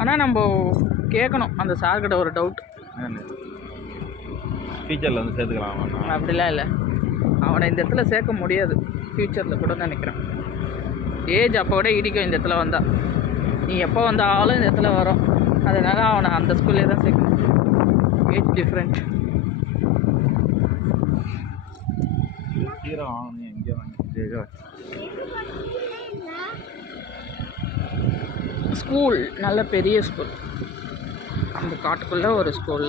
ஆனால் நம்ம கேட்கணும் அந்த சார்கிட்ட ஒரு டவுட். ஃபியூச்சரில் வந்து சேர்த்துக்கலாம். அப்படிலாம் இல்லை, அவனை இந்த இடத்துல சேர்க்க முடியாது ஃப்யூச்சரில் கூட நினைக்கிறேன். ஏஜ் அப்போ விட இடிக்கும் இந்த இடத்துல வந்தால். நீ எப்போ வந்தாலும் இந்த இடத்துல வரும், அதனால் அவனை அந்த ஸ்கூல்லே தான் சேர்க்கணும். Age different. ஸ்கூல் நல்ல பெரிய ஸ்கூல், அந்த காட்டுக்குள்ளே ஒரு ஸ்கூல்.